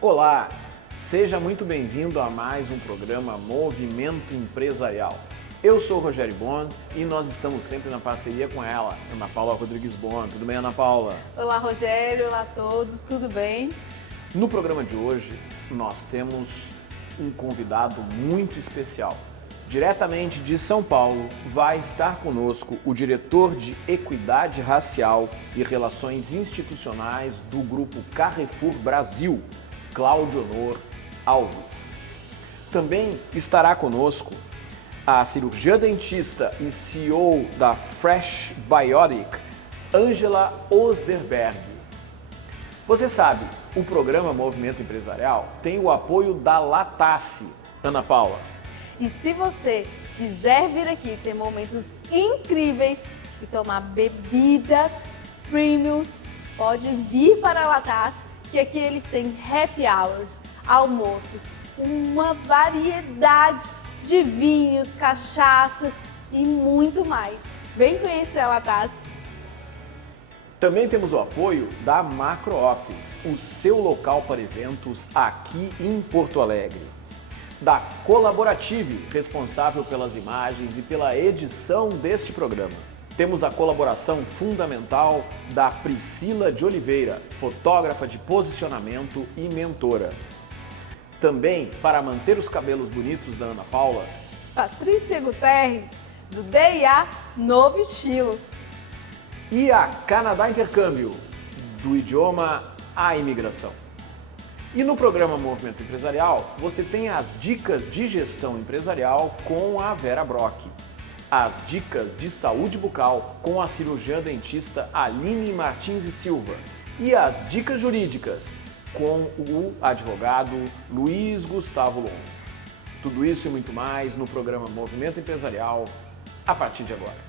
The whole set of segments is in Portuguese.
Olá, seja muito bem-vindo a mais um programa Movimento Empresarial. Eu sou o Rogério Bon e nós estamos sempre na parceria com ela, Ana Paula Rodrigues Bon. Tudo bem, Ana Paula? Olá, Rogério. Olá a todos. Tudo bem? No programa de hoje, nós temos um convidado muito especial. Diretamente de São Paulo, vai estar conosco o diretor de Equidade Racial e Relações Institucionais do Grupo Carrefour Brasil, Cláudio Honor Alves. Também estará conosco a cirurgiã dentista e CEO da Fresh Biotic, Ângela Osterberg. Você sabe, o programa Movimento Empresarial tem o apoio da Latace. Ana Paula. E se você quiser vir aqui ter momentos incríveis e tomar bebidas premiums, pode vir para a Latace, que aqui eles têm happy hours, almoços, uma variedade de vinhos, cachaças e muito mais. Vem conhecer a Latace. Também temos o apoio da Macro Office, o seu local para eventos aqui em Porto Alegre. Da Colaborative, responsável pelas imagens e pela edição deste programa. Temos a colaboração fundamental da Priscila de Oliveira, fotógrafa de posicionamento e mentora. Também, para manter os cabelos bonitos da Ana Paula, Patrícia Guterres, do DIA Novo Estilo. E a Canadá Intercâmbio, do idioma à imigração. E no programa Movimento Empresarial, você tem as dicas de gestão empresarial com a Vera Brock, as dicas de saúde bucal com a cirurgiã dentista Aline Martins e Silva e as dicas jurídicas com o advogado Luiz Gustavo Longo. Tudo isso e muito mais no programa Movimento Empresarial, a partir de agora.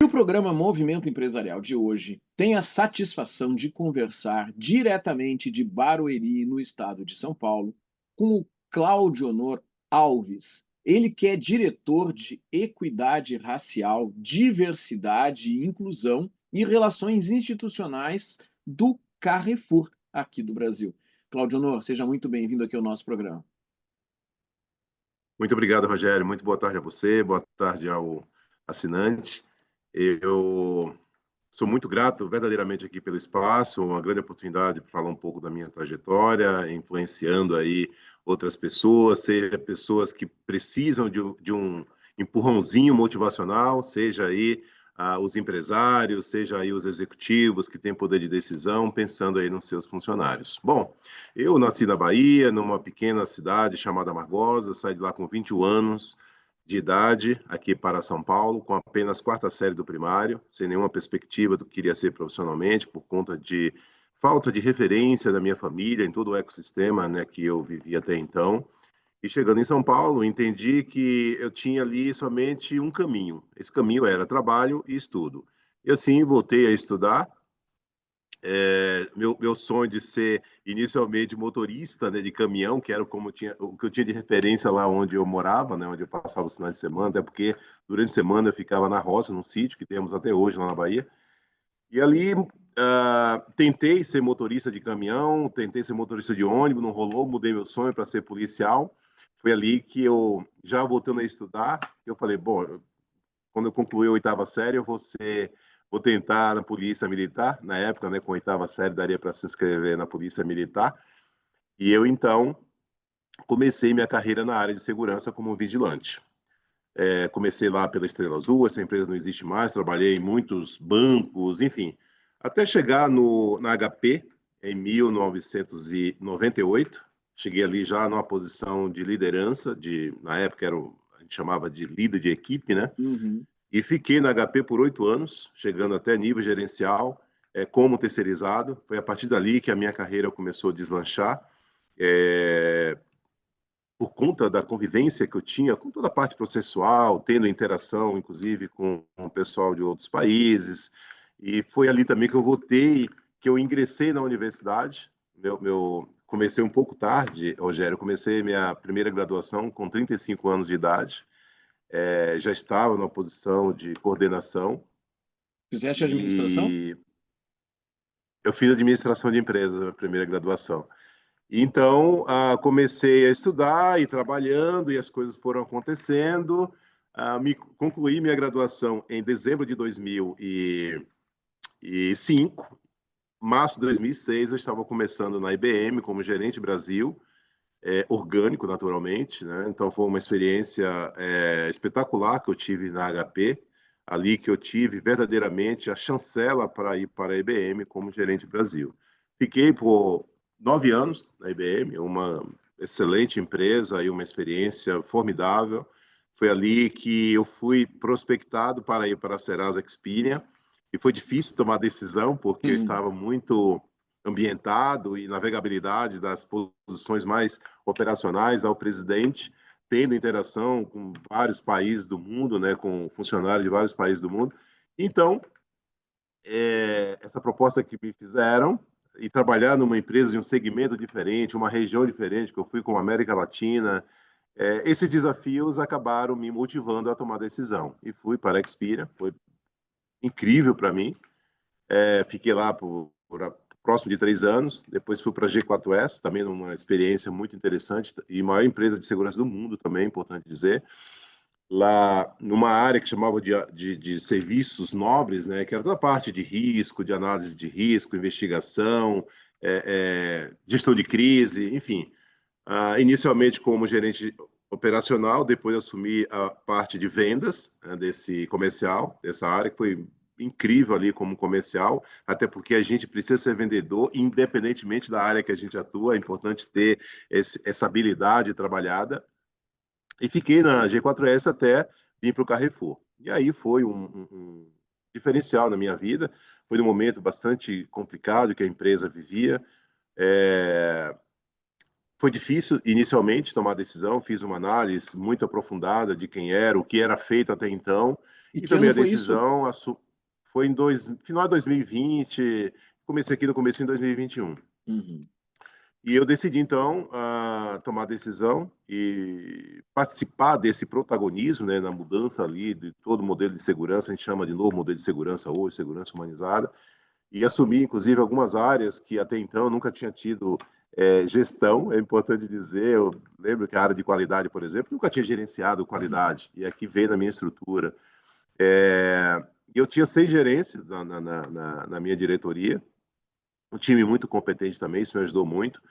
O programa Movimento Empresarial de hoje tem a satisfação de conversar diretamente de Barueri, no estado de São Paulo, com o Cláudio Honor Alves. Ele que é diretor de Equidade Racial, Diversidade e Inclusão e Relações Institucionais do Carrefour, aqui do Brasil. Cláudio Honor, seja muito bem-vindo aqui ao nosso programa. Muito obrigado, Rogério. Muito boa tarde a você, boa tarde ao assinante. Eu sou muito grato verdadeiramente aqui pelo espaço, uma grande oportunidade para falar um pouco da minha trajetória, influenciando aí outras pessoas, seja pessoas que precisam de um empurrãozinho motivacional, seja aí os empresários, seja aí os executivos que têm poder de decisão, pensando aí nos seus funcionários. Bom, eu nasci na Bahia, numa pequena cidade chamada Amargosa, saí de lá com 21 anos, de idade aqui para São Paulo, com apenas quarta série do primário, sem nenhuma perspectiva do que queria ser profissionalmente, por conta de falta de referência da minha família em todo o ecossistema, né, que eu vivia até então. E chegando em São Paulo, entendi que eu tinha ali somente um caminho. Esse caminho era trabalho e estudo. E assim voltei a estudar. Meu sonho de ser inicialmente motorista, né, de caminhão, que era como o que eu tinha de referência lá onde eu morava, né, onde eu passava os finais de semana, até porque durante a semana eu ficava na roça, num sítio que temos até hoje lá na Bahia. E ali tentei ser motorista de caminhão, tentei ser motorista de ônibus, não rolou, mudei meu sonho para ser policial. Foi ali que eu, já voltando a estudar, eu falei, bom, quando eu concluir a oitava série, vou tentar na Polícia Militar. Na época, né, com a oitava série, daria para se inscrever na Polícia Militar. E eu, então, comecei minha carreira na área de segurança como vigilante. Comecei lá pela Estrela Azul, essa empresa não existe mais, trabalhei em muitos bancos, enfim, até chegar na HP em 1998. Cheguei ali já numa posição de liderança, na época a gente chamava de líder de equipe, né? Uhum. E fiquei na HP por 8 anos, chegando até nível gerencial, como terceirizado. Foi a partir dali que a minha carreira começou a deslanchar. por conta da convivência que eu tinha com toda a parte processual, tendo interação, inclusive, com o pessoal de outros países. E foi ali também que eu voltei, que eu ingressei na universidade. Comecei um pouco tarde, Rogério. Comecei minha primeira graduação com 35 anos de idade. Já estava na posição de coordenação. Fizeste administração? E eu fiz administração de empresas, a primeira graduação. Então, comecei a estudar e trabalhando, e as coisas foram acontecendo. Concluí minha graduação em dezembro de 2005. Março de 2006, eu estava começando na IBM como gerente Brasil, orgânico, naturalmente, né? Então, foi uma experiência espetacular que eu tive na HP, ali que eu tive verdadeiramente a chancela para ir para a IBM como gerente Brasil. Fiquei por 9 anos na IBM, uma excelente empresa e uma experiência formidável. Foi ali que eu fui prospectado para ir para a Serasa Experian, e foi difícil tomar decisão, porque eu estava muito ambientado e navegabilidade das posições mais operacionais ao presidente, tendo interação com vários países do mundo, né, com funcionários de vários países do mundo. Então, essa proposta que me fizeram, e trabalhar numa empresa de um segmento diferente, uma região diferente, que eu fui com a América Latina, esses desafios acabaram me motivando a tomar a decisão. E fui para a Experian, foi incrível para mim. Fiquei lá por próximo de 3 anos, depois fui para a G4S, também uma experiência muito interessante, e maior empresa de segurança do mundo também, importante dizer, lá numa área que chamava de serviços nobres, né, que era toda a parte de risco, de análise de risco, investigação, gestão de crise, enfim. Inicialmente como gerente operacional, depois assumi a parte de vendas, né, desse comercial, dessa área, que foi incrível ali como comercial, até porque a gente precisa ser vendedor, independentemente da área que a gente atua, é importante ter essa habilidade trabalhada. E fiquei na G4S até vir para o Carrefour. E aí foi um diferencial na minha vida, foi um momento bastante complicado que a empresa vivia. Foi difícil inicialmente tomar a decisão, fiz uma análise muito aprofundada de quem era, o que era feito até então, E e que também ano a foi isso? decisão foi em final de 2020, comecei aqui no começo em 2021. E eu decidi, então, tomar a decisão e participar desse protagonismo, né, na mudança ali de todo o modelo de segurança, a gente chama de novo modelo de segurança hoje, segurança humanizada, e assumir, inclusive, algumas áreas que até então eu nunca tinha tido gestão, é importante dizer. Eu lembro que a área de qualidade, por exemplo, nunca tinha gerenciado qualidade, e aqui veio na minha estrutura. Eu tinha 6 gerências na minha diretoria, um time muito competente também, isso me ajudou muito.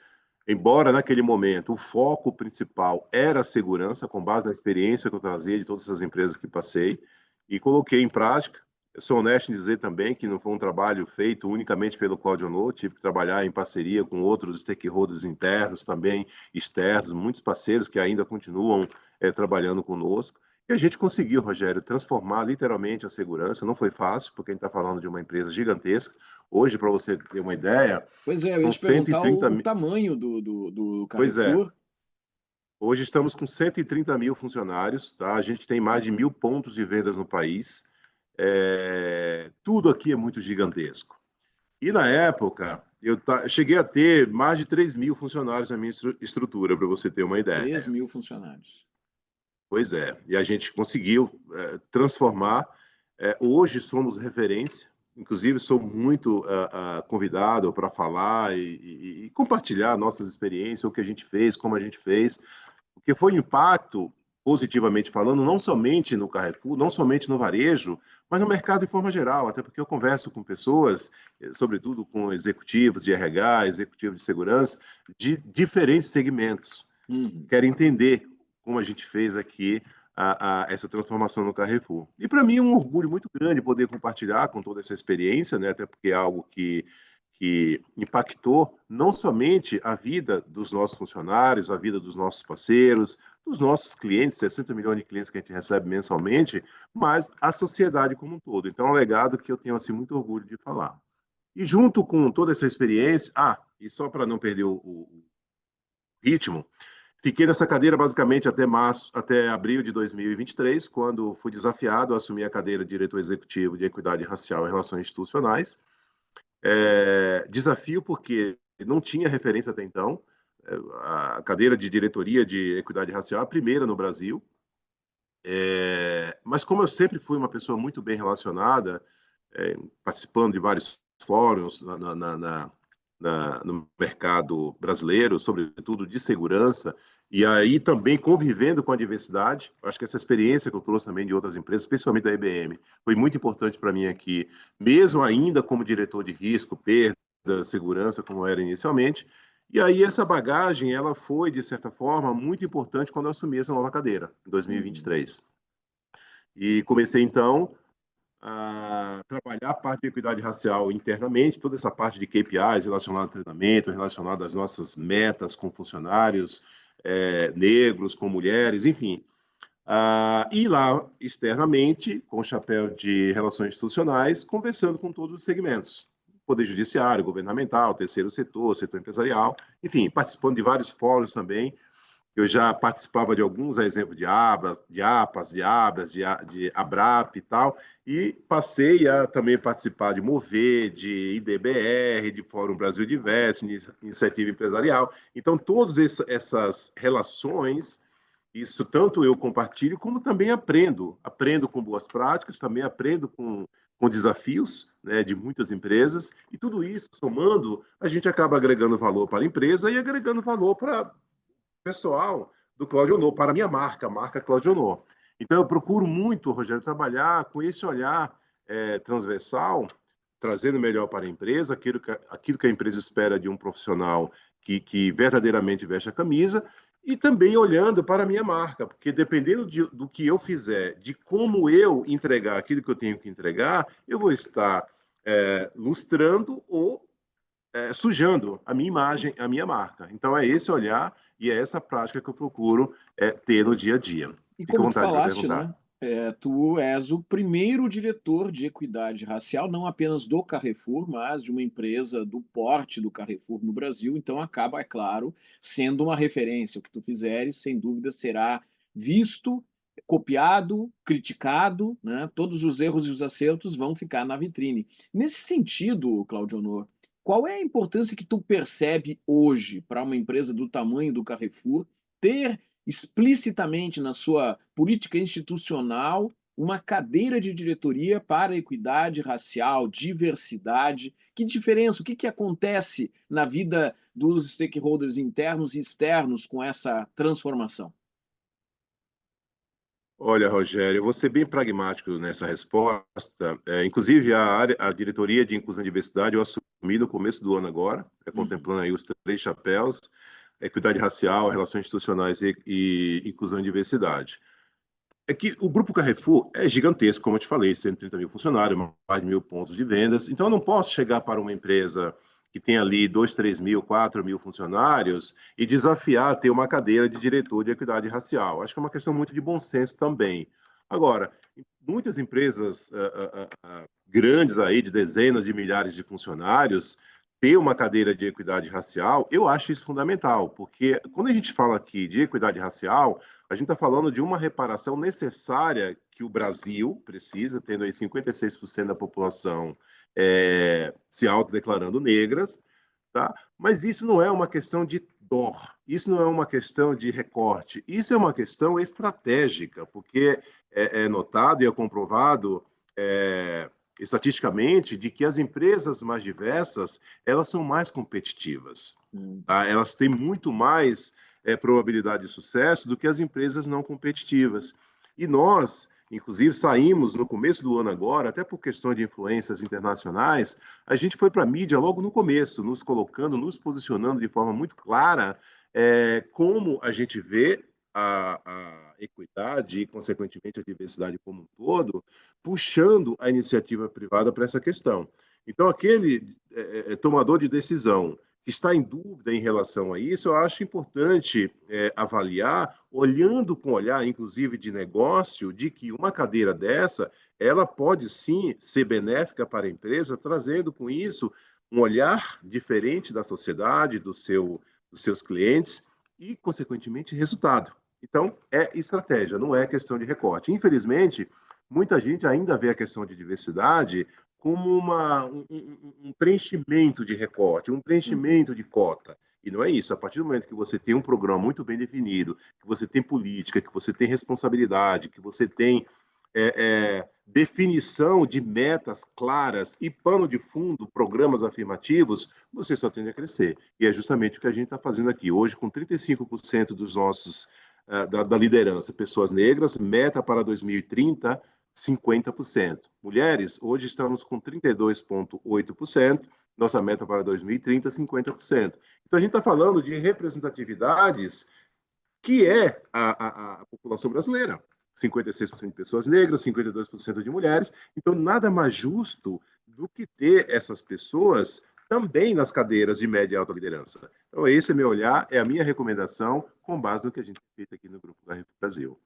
Embora naquele momento o foco principal era a segurança, com base na experiência que eu trazia de todas essas empresas que passei, e coloquei em prática. Eu sou honesto em dizer também que não foi um trabalho feito unicamente pelo Claudio No, tive que trabalhar em parceria com outros stakeholders internos, também externos, muitos parceiros que ainda continuam trabalhando conosco. E a gente conseguiu, Rogério, transformar literalmente a segurança. Não foi fácil, porque a gente está falando de uma empresa gigantesca. Hoje, para você ter uma ideia, Pois é, eu ia são te perguntar 130 o mil. tamanho do Pois é. Carrefour. Hoje estamos com 130 mil funcionários, tá? A gente tem mais de 1.000 pontos de vendas no país. Tudo aqui é muito gigantesco. E na época, eu cheguei a ter mais de 3 mil funcionários na minha estrutura, para você ter uma 3 ideia. mil funcionários. Pois é, e a gente conseguiu transformar. Hoje somos referência, inclusive sou muito convidado para falar e compartilhar nossas experiências, o que a gente fez, como a gente fez, porque foi um impacto, positivamente falando, não somente no Carrefour, não somente no varejo, mas no mercado de forma geral, até porque eu converso com pessoas, sobretudo com executivos de RH, executivos de segurança, de diferentes segmentos. Quero entender como a gente fez aqui essa transformação no Carrefour. E para mim é um orgulho muito grande poder compartilhar com toda essa experiência, né? Até porque é algo que impactou não somente a vida dos nossos funcionários, a vida dos nossos parceiros, dos nossos clientes, 60 milhões de clientes que a gente recebe mensalmente, mas a sociedade como um todo. Então é um legado que eu tenho assim, muito orgulho de falar. E junto com toda essa experiência, e só para não perder o ritmo, Fiquei nessa cadeira basicamente até abril de 2023, quando fui desafiado a assumir a cadeira de diretor executivo de Equidade Racial e Relações Institucionais. Desafio porque não tinha referência até então. A cadeira de diretoria de Equidade Racial é a primeira no Brasil. Mas como eu sempre fui uma pessoa muito bem relacionada, participando de vários fóruns no mercado brasileiro, sobretudo de segurança, e aí também convivendo com a diversidade. Acho que essa experiência que eu trouxe também de outras empresas, especialmente da IBM, foi muito importante para mim aqui, mesmo ainda como diretor de risco, perda, segurança, como era inicialmente. E aí essa bagagem, ela foi, de certa forma, muito importante quando eu assumi essa nova cadeira, em 2023. E comecei, então, a trabalhar a parte de equidade racial internamente, toda essa parte de KPIs relacionada ao treinamento, relacionada às nossas metas com funcionários negros, com mulheres, enfim. E lá, externamente, com o chapéu de relações institucionais, conversando com todos os segmentos. Poder judiciário, governamental, terceiro setor, setor empresarial, enfim, participando de vários fóruns também. Eu já participava de alguns, a exemplo de ABRAS, de ABRAP e tal, e passei a também participar de Mover, de IDBR, de Fórum Brasil Diverso, Iniciativa Empresarial. Então, todas essas relações, isso tanto eu compartilho, como também aprendo. Aprendo com boas práticas, também aprendo com desafios, né, de muitas empresas, e tudo isso, somando, a gente acaba agregando valor para a empresa e agregando valor para pessoal do Claudio Honor, para a minha marca, a marca Claudio Honor. Então, eu procuro muito, Rogério, trabalhar com esse olhar transversal, trazendo melhor para a empresa, aquilo que a empresa espera de um profissional que verdadeiramente veste a camisa, e também olhando para a minha marca, porque dependendo do que eu fizer, de como eu entregar aquilo que eu tenho que entregar, eu vou estar lustrando ou sujando a minha imagem, a minha marca. Então, é esse olhar e é essa prática que eu procuro ter no dia a dia. E Fique à como tu vontade para falaste, perguntar. né? Tu és o primeiro diretor de equidade racial, não apenas do Carrefour, mas de uma empresa do porte do Carrefour no Brasil. Então acaba, é claro, sendo uma referência. O que tu fizeres, sem dúvida, será visto, copiado, criticado, né? Todos os erros e os acertos vão ficar na vitrine. Nesse sentido, Claudio Honor, qual é a importância que tu percebe hoje para uma empresa do tamanho do Carrefour ter explicitamente na sua política institucional uma cadeira de diretoria para equidade racial, diversidade? Que diferença? O que acontece na vida dos stakeholders internos e externos com essa transformação? Olha, Rogério, eu vou ser bem pragmático nessa resposta. Inclusive, a diretoria de Inclusão e Diversidade eu assumi no começo do ano agora, contemplando aí os 3 chapéus, equidade racial, relações institucionais e inclusão e diversidade. É que o Grupo Carrefour é gigantesco, como eu te falei, 130 mil funcionários, mais de 1.000 pontos de vendas. Então, eu não posso chegar para uma empresa que tem ali 2, 3 mil, 4 mil funcionários e desafiar a ter uma cadeira de diretor de equidade racial. Acho que é uma questão muito de bom senso também. Agora, muitas empresas grandes aí, de dezenas de milhares de funcionários, ter uma cadeira de equidade racial, eu acho isso fundamental, porque quando a gente fala aqui de equidade racial, a gente está falando de uma reparação necessária que o Brasil precisa, tendo aí 56% da população se autodeclarando negras, tá? Mas isso não é uma questão de dor, isso não é uma questão de recorte, isso é uma questão estratégica, porque é notado e é comprovado estatisticamente de que as empresas mais diversas, elas são mais competitivas. Tá? Elas têm muito mais probabilidade de sucesso do que as empresas não competitivas. E nós, inclusive, saímos no começo do ano agora, até por questão de influências internacionais, a gente foi para a mídia logo no começo, nos colocando, nos posicionando de forma muito clara como a gente vê a equidade e, consequentemente, a diversidade como um todo, puxando a iniciativa privada para essa questão. Então, aquele tomador de decisão que está em dúvida em relação a isso, eu acho importante avaliar, olhando com olhar, inclusive, de negócio, de que uma cadeira dessa, ela pode, sim, ser benéfica para a empresa, trazendo com isso um olhar diferente da sociedade, dos seus clientes, e, consequentemente, resultado. Então, é estratégia, não é questão de recorte. Infelizmente, muita gente ainda vê a questão de diversidade como um preenchimento de recorte, um Uhum. preenchimento de cota. E não é isso. A partir do momento que você tem um programa muito bem definido, que você tem política, que você tem responsabilidade, que você tem definição de metas claras e pano de fundo, programas afirmativos, você só tende a crescer. E é justamente o que a gente está fazendo aqui. Hoje, com 35% dos nossos, da liderança, pessoas negras, meta para 2030, 50%. Mulheres, hoje estamos com 32,8%, nossa meta para 2030, 50%. Então, a gente está falando de representatividades que é a população brasileira. 56% de pessoas negras, 52% de mulheres. Então, nada mais justo do que ter essas pessoas também nas cadeiras de média e alta liderança. Então, esse é meu olhar, é a minha recomendação, com base no que a gente tem feito aqui no Grupo da Brasil.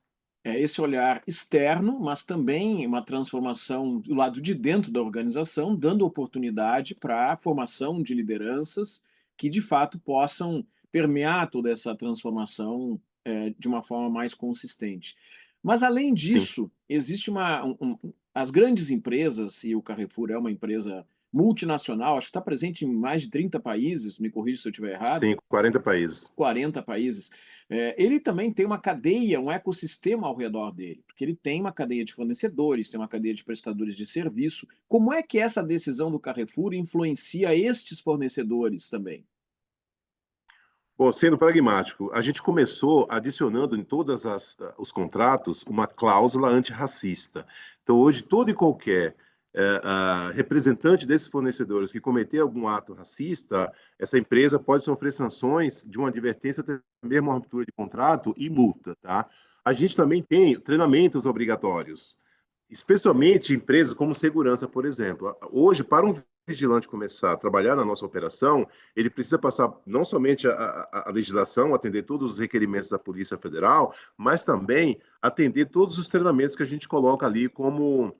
É esse olhar externo, mas também uma transformação do lado de dentro da organização, dando oportunidade para a formação de lideranças que, de fato, possam permear toda essa transformação de uma forma mais consistente. Mas, além Sim, disso, existe as grandes empresas, e o Carrefour é uma empresa multinacional, acho que está presente em mais de 30 países, me corrija se eu estiver errado, sim, 40 países. 40 países, ele também tem uma cadeia, um ecossistema ao redor dele, porque ele tem uma cadeia de fornecedores, tem uma cadeia de prestadores de serviço. Como é que essa decisão do Carrefour influencia estes fornecedores também? Bom, sendo pragmático, a gente começou adicionando em todos os contratos uma cláusula antirracista. Então, hoje, todo e qualquer representante desses fornecedores que cometer algum ato racista, essa empresa pode sofrer sanções de uma advertência, até mesmo uma ruptura de contrato e multa, tá? A gente também tem treinamentos obrigatórios, especialmente empresas como segurança, por exemplo. Hoje, para um vigilante começar a trabalhar na nossa operação, ele precisa passar não somente a legislação, atender todos os requerimentos da Polícia Federal, mas também atender todos os treinamentos que a gente coloca ali como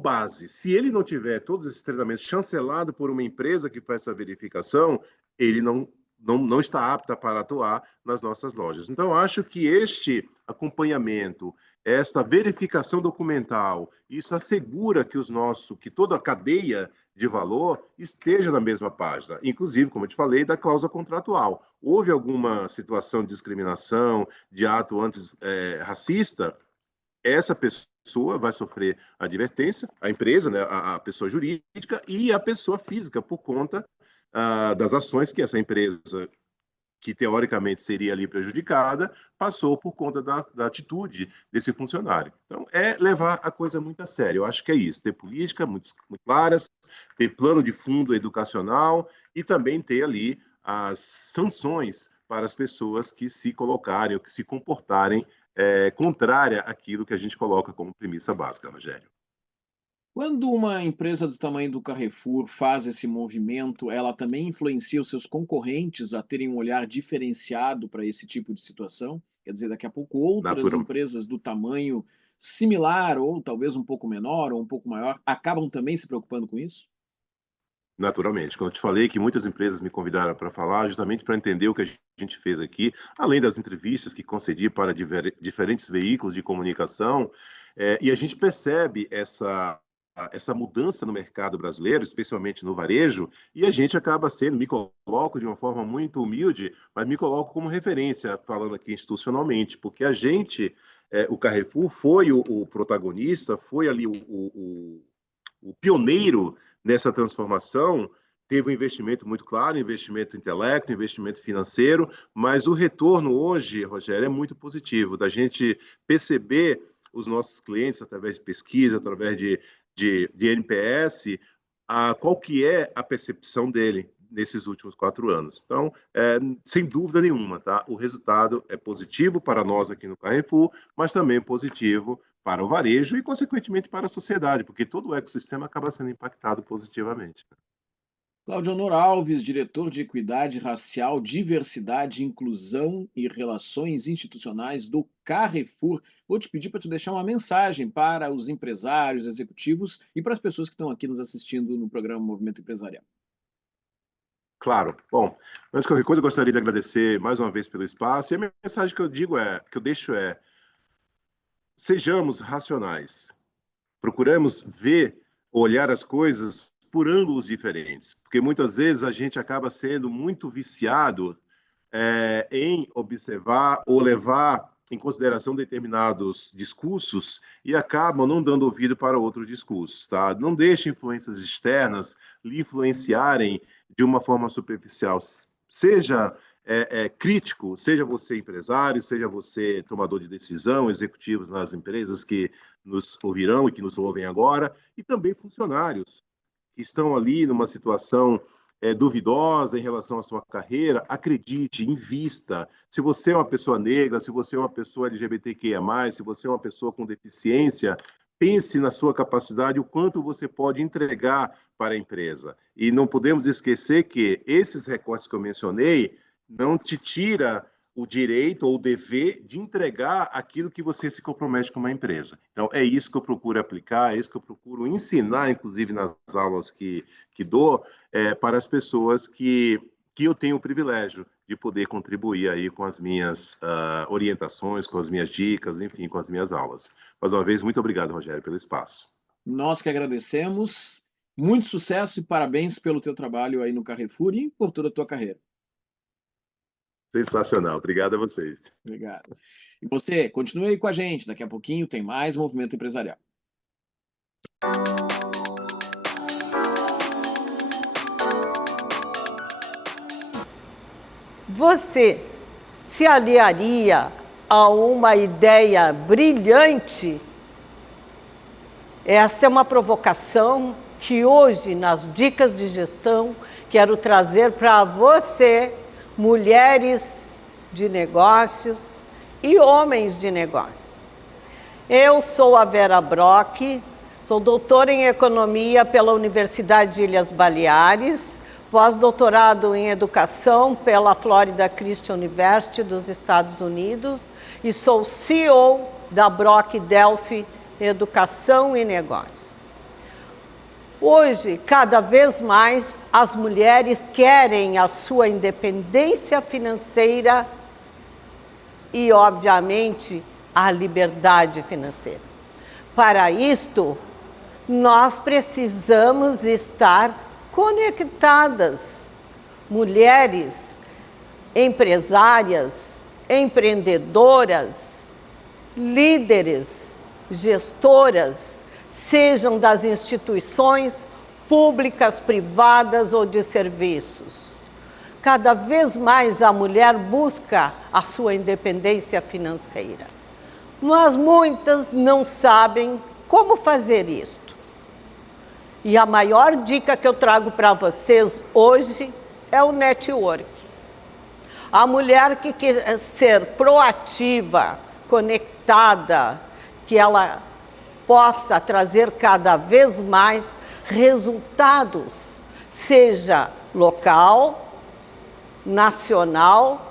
base. Se ele não tiver todos esses treinamentos chancelados por uma empresa que faz essa verificação, ele não está apta para atuar nas nossas lojas. Então, eu acho que este acompanhamento, esta verificação documental, isso assegura que toda a cadeia de valor esteja na mesma página, inclusive, como eu te falei, da cláusula contratual. Houve alguma situação de discriminação, de ato antes racista, essa pessoa vai sofrer advertência, a empresa, né, a pessoa jurídica e a pessoa física, por conta das ações que essa empresa, que teoricamente seria ali prejudicada, passou por conta da atitude desse funcionário. Então, é levar a coisa muito a sério. Eu acho que é isso, ter política muito claras, ter plano de fundo educacional e também ter ali as sanções para as pessoas que se colocarem ou que se comportarem contrária àquilo que a gente coloca como premissa básica, Rogério. Quando uma empresa do tamanho do Carrefour faz esse movimento, ela também influencia os seus concorrentes a terem um olhar diferenciado para esse tipo de situação? Quer dizer, daqui a pouco outras Natural, empresas do tamanho similar, ou talvez um pouco menor, ou um pouco maior, acabam também se preocupando com isso? Naturalmente. Quando eu te falei que muitas empresas me convidaram para falar, justamente para entender o que a gente fez aqui, além das entrevistas que concedi para diferentes veículos de comunicação, e a gente percebe essa mudança no mercado brasileiro, especialmente no varejo, e a gente acaba sendo, me coloco de uma forma muito humilde, mas me coloco como referência, falando aqui institucionalmente, porque a gente, o Carrefour, foi o protagonista, foi ali o pioneiro nessa transformação, teve um investimento muito claro, investimento intelecto, investimento financeiro, mas o retorno hoje, Rogério, é muito positivo, da gente perceber os nossos clientes através de pesquisa, através de NPS, qual que é a percepção dele nesses últimos 4 anos. Então, sem dúvida nenhuma, tá? O resultado é positivo para nós aqui no Carrefour, mas também positivo para o varejo e, consequentemente, para a sociedade, porque todo o ecossistema acaba sendo impactado positivamente. Cláudio Honor Alves, diretor de Equidade Racial, Diversidade, Inclusão e Relações Institucionais do Carrefour. Vou te pedir para tu deixar uma mensagem para os empresários, executivos e para as pessoas que estão aqui nos assistindo no programa Movimento Empresarial. Claro. Bom, antes de qualquer coisa, eu gostaria de agradecer mais uma vez pelo espaço. E a minha mensagem que eu deixo é: sejamos racionais. Procuramos ver, olhar as coisas por ângulos diferentes, porque muitas vezes a gente acaba sendo muito viciado em observar ou levar em consideração determinados discursos e acabam não dando ouvido para outros discursos, tá? Não deixe influências externas lhe influenciarem de uma forma superficial. Seja crítico, seja você empresário, seja você tomador de decisão, executivos nas empresas que nos ouvirão e que nos ouvem agora, e também funcionários que estão ali numa situação duvidosa em relação à sua carreira. Acredite, invista. Se você é uma pessoa negra, se você é uma pessoa LGBTQIA+, se você é uma pessoa com deficiência, pense na sua capacidade, o quanto você pode entregar para a empresa. E não podemos esquecer que esses recortes que eu mencionei não te tira o direito ou o dever de entregar aquilo que você se compromete com uma empresa. Então, é isso que eu procuro aplicar, é isso que eu procuro ensinar, inclusive nas aulas que dou, para as pessoas que eu tenho o privilégio de poder contribuir aí com as minhas orientações, com as minhas dicas, enfim, com as minhas aulas. Mais uma vez, muito obrigado, Rogério, pelo espaço. Nós que agradecemos. Muito sucesso e parabéns pelo teu trabalho aí no Carrefour e por toda a tua carreira. Sensacional. Obrigado a vocês. Obrigado. E você, continue aí com a gente. Daqui a pouquinho tem mais Movimento Empresarial. Você se aliaria a uma ideia brilhante? Esta é uma provocação que hoje, nas dicas de gestão, quero trazer para você, mulheres de negócios e homens de negócios. Eu sou a Vera Brock, sou doutora em Economia pela Universidade de Ilhas Baleares, pós-doutorado em Educação pela Florida Christian University dos Estados Unidos e sou CEO da Brock Delphi Educação e Negócios. Hoje, cada vez mais, as mulheres querem a sua independência financeira e, obviamente, a liberdade financeira. Para isto, nós precisamos estar conectadas. Mulheres empresárias, empreendedoras, líderes, gestoras, sejam das instituições públicas, privadas ou de serviços. Cada vez mais a mulher busca a sua independência financeira, mas muitas não sabem como fazer isto. E a maior dica que eu trago para vocês hoje é o network. A mulher que quer ser proativa, conectada, que ela possa trazer cada vez mais resultados, seja local, nacional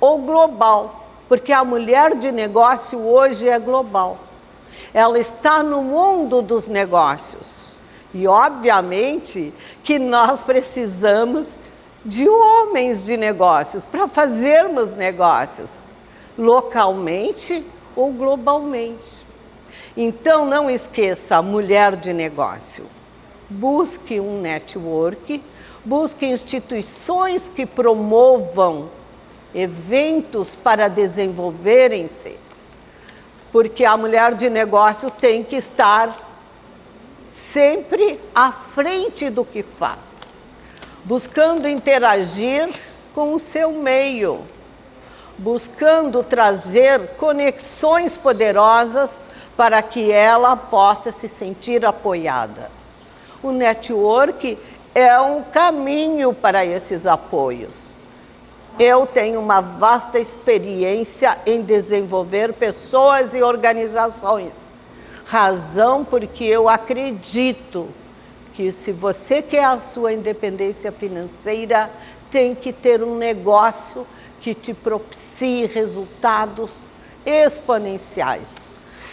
ou global, porque a mulher de negócio hoje é global. Ela está no mundo dos negócios e, obviamente, que nós precisamos de homens de negócios para fazermos negócios localmente ou globalmente. Então, não esqueça, mulher de negócio, busque um network, busque instituições que promovam eventos para desenvolverem-se, porque a mulher de negócio tem que estar sempre à frente do que faz, buscando interagir com o seu meio, buscando trazer conexões poderosas para que ela possa se sentir apoiada. O network é um caminho para esses apoios. Eu tenho uma vasta experiência em desenvolver pessoas e organizações, razão porque eu acredito que se você quer a sua independência financeira, tem que ter um negócio que te propicie resultados exponenciais.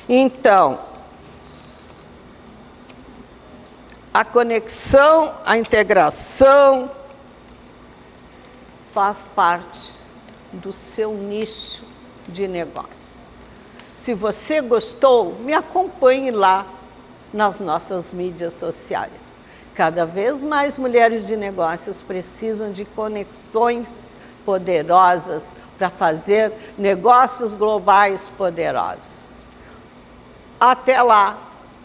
Então, a conexão, a integração, faz parte do seu nicho de negócio. Se você gostou, me acompanhe lá nas nossas mídias sociais. Cada vez mais mulheres de negócios precisam de conexões poderosas para fazer negócios globais poderosos. Até lá,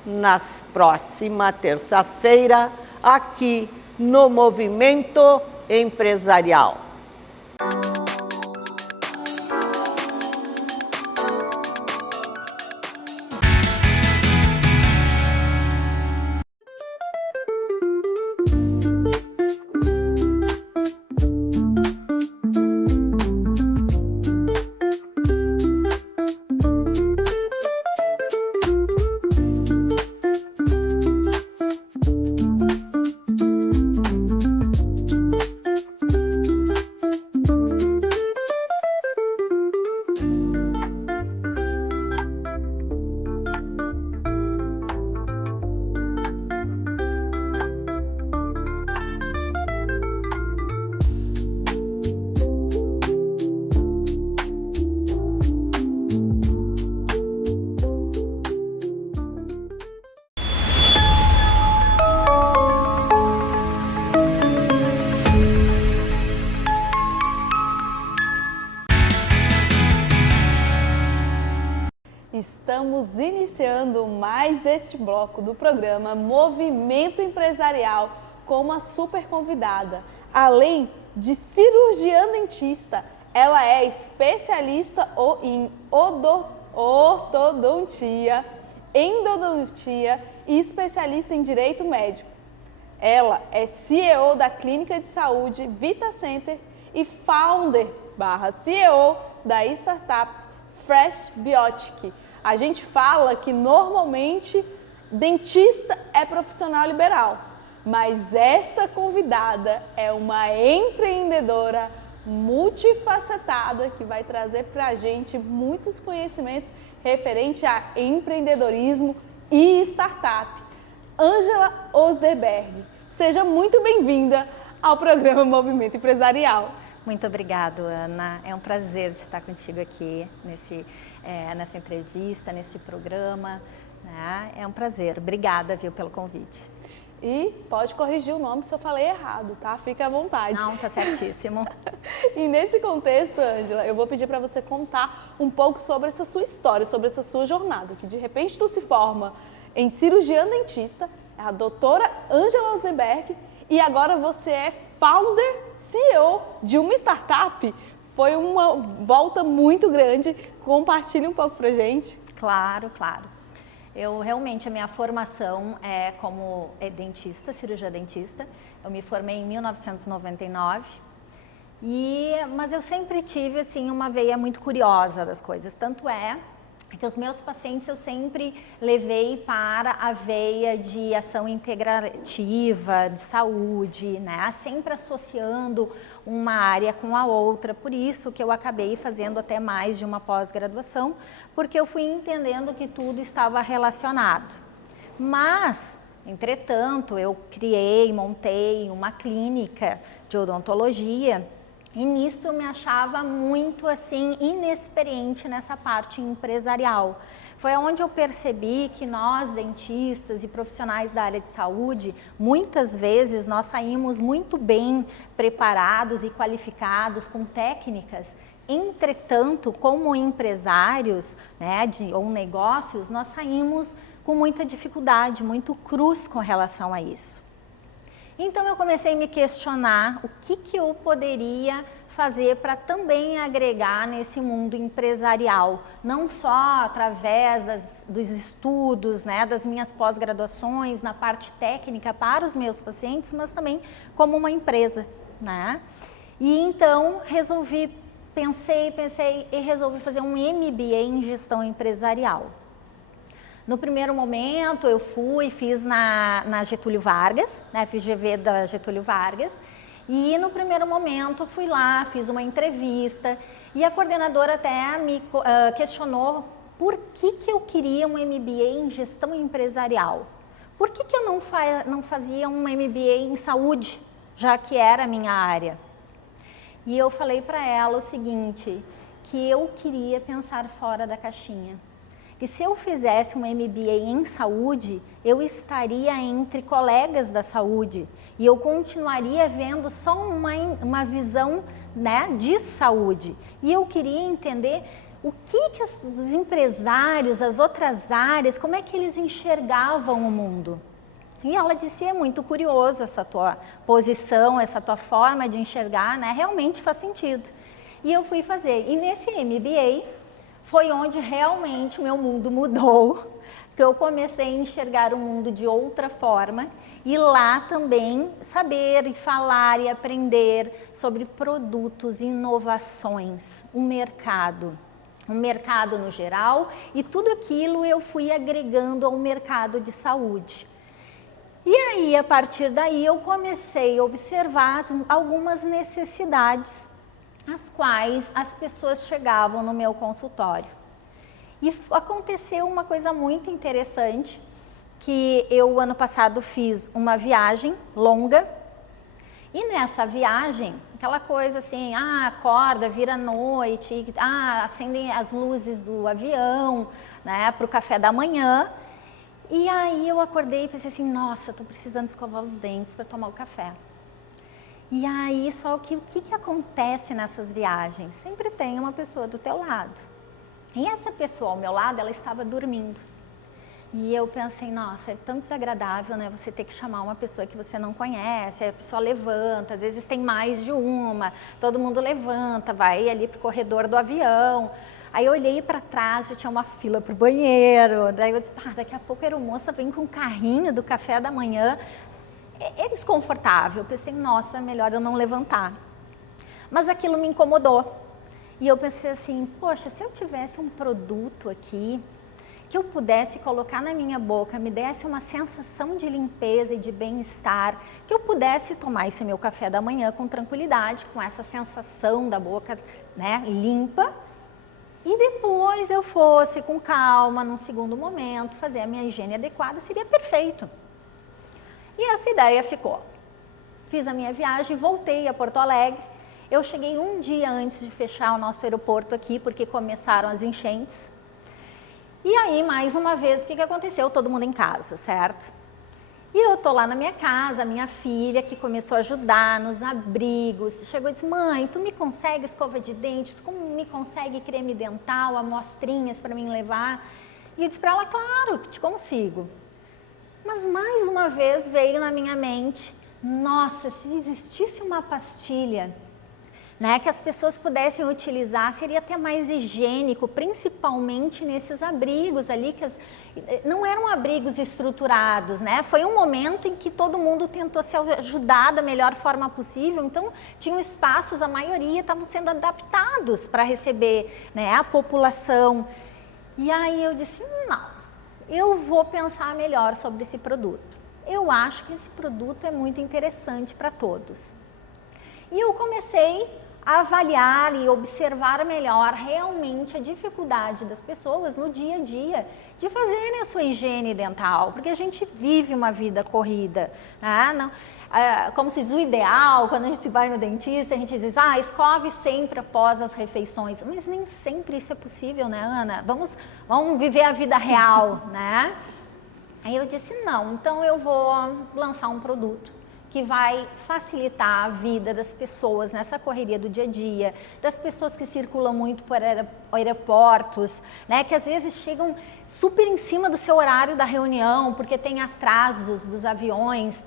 na próxima terça-feira, aqui no Movimento Empresarial. Estamos iniciando mais este bloco do programa Movimento Empresarial com uma super convidada. Além de cirurgiã dentista, ela é especialista em ortodontia, endodontia e especialista em direito médico. Ela é CEO da Clínica de Saúde Vita Center e founder/CEO da startup Fresh Biotic. A gente fala que normalmente dentista é profissional liberal, mas esta convidada é uma empreendedora multifacetada que vai trazer para a gente muitos conhecimentos referente a empreendedorismo e startup. Ângela Osderberg, seja muito bem-vinda ao programa Movimento Empresarial. Muito obrigada, Ana. É um prazer de estar contigo aqui nessa entrevista, neste programa. Né? É um prazer. Obrigada, viu, pelo convite. E pode corrigir o nome se eu falei errado, tá? Fica à vontade. Não, tá certíssimo. E nesse contexto, Ângela, eu vou pedir para você contar um pouco sobre essa sua história, sobre essa sua jornada, que de repente tu se forma em cirurgiã dentista, é a doutora Ângela Osderberg, e agora você é founder, CEO de uma startup. Foi uma volta muito grande. Compartilhe um pouco pra gente. Claro, claro. Eu realmente, a minha formação é como dentista, cirurgia dentista. Eu me formei em 1999. Mas eu sempre tive assim uma veia muito curiosa das coisas. Tanto é que os meus pacientes eu sempre levei para a veia de ação integrativa, de saúde, né? Sempre associando uma área com a outra. Por isso que eu acabei fazendo até mais de uma pós-graduação, porque eu fui entendendo que tudo estava relacionado. Mas, entretanto, eu montei uma clínica de odontologia. E nisso eu me achava muito assim inexperiente nessa parte empresarial. Foi onde eu percebi que nós, dentistas e profissionais da área de saúde, muitas vezes nós saímos muito bem preparados e qualificados com técnicas. Entretanto, como empresários, né, ou negócios, nós saímos com muita dificuldade, muito crus com relação a isso. Então eu comecei a me questionar o que eu poderia fazer para também agregar nesse mundo empresarial, não só através dos estudos, né, das minhas pós-graduações na parte técnica para os meus pacientes, mas também como uma empresa, né? E então pensei e resolvi fazer um MBA em gestão empresarial. No primeiro momento eu fiz na Getúlio Vargas, na FGV da Getúlio Vargas, e no primeiro momento fui lá, fiz uma entrevista e a coordenadora até me questionou por que eu queria um MBA em gestão empresarial. Por que eu não fazia um MBA em saúde, já que era a minha área? E eu falei para ela o seguinte, que eu queria pensar fora da caixinha. E se eu fizesse um MBA em saúde, eu estaria entre colegas da saúde e eu continuaria vendo só uma visão, né, de saúde. E eu queria entender o que os empresários, as outras áreas, como é que eles enxergavam o mundo. E ela disse, é muito curioso essa tua posição, essa tua forma de enxergar, né, realmente faz sentido. E eu fui fazer. E nesse MBA foi onde realmente o meu mundo mudou, que eu comecei a enxergar o mundo de outra forma e lá também saber e falar e aprender sobre produtos, inovações, o mercado no geral, e tudo aquilo eu fui agregando ao mercado de saúde. E aí, a partir daí, eu comecei a observar algumas necessidades as quais as pessoas chegavam no meu consultório. E aconteceu uma coisa muito interessante, que eu, ano passado, fiz uma viagem longa, e nessa viagem, aquela coisa assim, acorda, vira noite, acendem as luzes do avião, né, para o café da manhã, e aí eu acordei e pensei assim, nossa, estou precisando escovar os dentes para tomar o café. E aí, só que o que acontece nessas viagens? Sempre tem uma pessoa do teu lado. E essa pessoa ao meu lado, ela estava dormindo. E eu pensei, nossa, é tão desagradável, né? Você ter que chamar uma pessoa que você não conhece, a pessoa levanta, às vezes tem mais de uma, todo mundo levanta, vai ali pro corredor do avião. Aí eu olhei para trás, já tinha uma fila pro banheiro. Daí eu disse, daqui a pouco a aeromoça vem com um carrinho do café da manhã. É desconfortável, eu pensei, nossa, é melhor eu não levantar. Mas aquilo me incomodou. E eu pensei assim, poxa, se eu tivesse um produto aqui, que eu pudesse colocar na minha boca, me desse uma sensação de limpeza e de bem-estar, que eu pudesse tomar esse meu café da manhã com tranquilidade, com essa sensação da boca, né, limpa, e depois eu fosse com calma, num segundo momento, fazer a minha higiene adequada, seria perfeito. E essa ideia ficou. Fiz a minha viagem, voltei a Porto Alegre. Eu cheguei um dia antes de fechar o nosso aeroporto aqui, porque começaram as enchentes. E aí, mais uma vez, o que aconteceu? Todo mundo em casa, certo? E eu tô lá na minha casa, a minha filha, que começou a ajudar nos abrigos, chegou e disse, mãe, tu me consegue escova de dente? Tu me consegue creme dental, amostrinhas para mim levar? E eu disse para ela, claro que te consigo. Mas mais uma vez veio na minha mente, nossa, se existisse uma pastilha, né, que as pessoas pudessem utilizar, seria até mais higiênico, principalmente nesses abrigos ali, que não eram abrigos estruturados, né? Foi um momento em que todo mundo tentou se ajudar da melhor forma possível, então tinham espaços, a maioria estavam sendo adaptados para receber, né, a população. E aí eu disse, não. Eu vou pensar melhor sobre esse produto. Eu acho que esse produto é muito interessante para todos. E eu comecei a avaliar e observar melhor realmente a dificuldade das pessoas no dia a dia de fazerem a sua higiene dental, porque a gente vive uma vida corrida, né? Não, como se diz, o ideal, quando a gente vai no dentista, a gente diz, escove sempre após as refeições, mas nem sempre isso é possível, né, Ana? Vamos viver a vida real, né? Aí eu disse, não, então eu vou lançar um produto que vai facilitar a vida das pessoas nessa correria do dia a dia, das pessoas que circulam muito por aeroportos, né, que às vezes chegam super em cima do seu horário da reunião, porque tem atrasos dos aviões,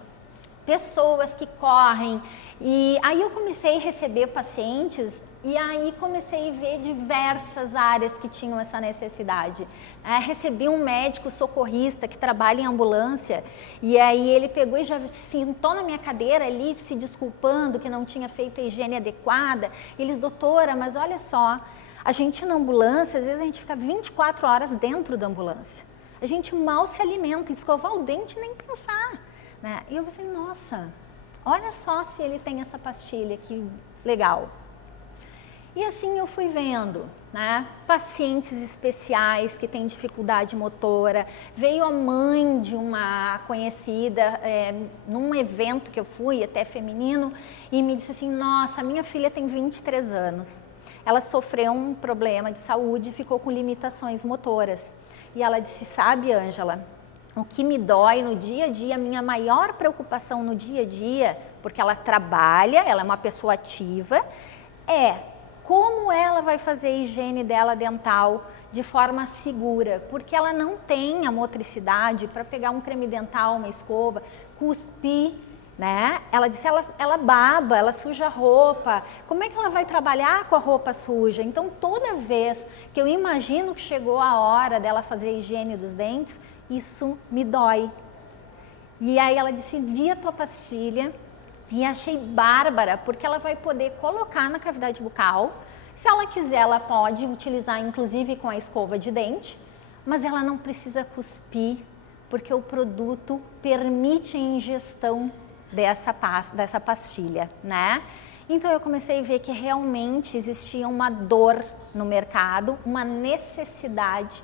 pessoas que correm. E aí eu comecei a receber pacientes e aí comecei a ver diversas áreas que tinham essa necessidade. Recebi um médico socorrista que trabalha em ambulância e aí ele pegou e já sentou na minha cadeira ali se desculpando que não tinha feito a higiene adequada. Ele disse, doutora, mas olha só, a gente na ambulância, às vezes a gente fica 24 horas dentro da ambulância. A gente mal se alimenta, escovar o dente nem pensar. Né? E eu falei, nossa, olha só se ele tem essa pastilha, que legal. E assim eu fui vendo, né? Pacientes especiais que têm dificuldade motora. Veio a mãe de uma uma conhecida num evento que eu fui, até feminino, e me disse assim, nossa, minha filha tem 23 anos. Ela sofreu um problema de saúde e ficou com limitações motoras. E ela disse, sabe, Ângela, o que me dói no dia a dia, a minha maior preocupação no dia a dia, porque ela trabalha, ela é uma pessoa ativa, é como ela vai fazer a higiene dela dental de forma segura, porque ela não tem a motricidade para pegar um creme dental, uma escova, cuspir, né? Ela disse, ela baba, ela suja a roupa, como é que ela vai trabalhar com a roupa suja? Então, toda vez que eu imagino que chegou a hora dela fazer a higiene dos dentes, isso me dói. E aí ela disse, vi a tua pastilha e achei bárbara, porque ela vai poder colocar na cavidade bucal. Se ela quiser, ela pode utilizar inclusive com a escova de dente, mas ela não precisa cuspir, porque o produto permite a ingestão dessa pastilha, né? Então eu comecei a ver que realmente existia uma dor no mercado, uma necessidade,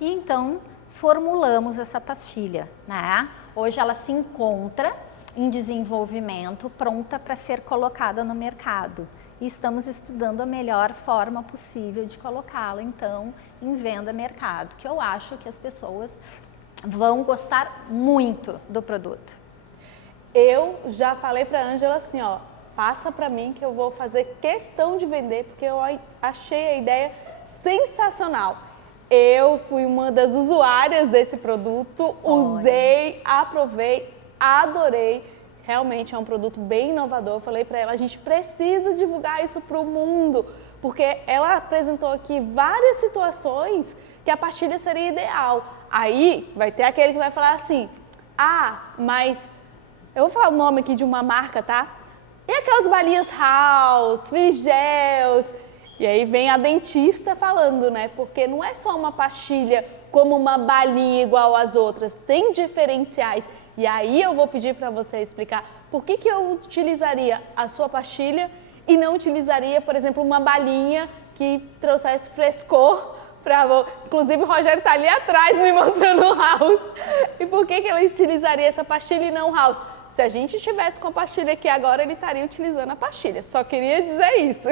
e então formulamos essa pastilha, né? Hoje ela se encontra em desenvolvimento, pronta para ser colocada no mercado. E estamos estudando a melhor forma possível de colocá-la, então, em venda mercado, que eu acho que as pessoas vão gostar muito do produto. Eu já falei para a Ângela assim, ó, passa para mim que eu vou fazer questão de vender, porque eu achei a ideia sensacional. Eu fui uma das usuárias desse produto, usei, aprovei, adorei. Realmente é um produto bem inovador. Eu falei para ela, a gente precisa divulgar isso para o mundo, porque ela apresentou aqui várias situações que a pastilha seria ideal. Aí vai ter aquele que vai falar assim, mas eu vou falar o nome aqui de uma marca, tá? E aquelas balinhas House, Frigels. E aí vem a dentista falando, né? Porque não é só uma pastilha como uma balinha igual às outras, tem diferenciais. E aí eu vou pedir para você explicar por que eu utilizaria a sua pastilha e não utilizaria, por exemplo, uma balinha que trouxesse frescor para... Inclusive o Rogério está ali atrás me mostrando o House. E por que eu utilizaria essa pastilha e não o House? Se a gente estivesse com a pastilha aqui agora, ele estaria utilizando a pastilha. Só queria dizer isso.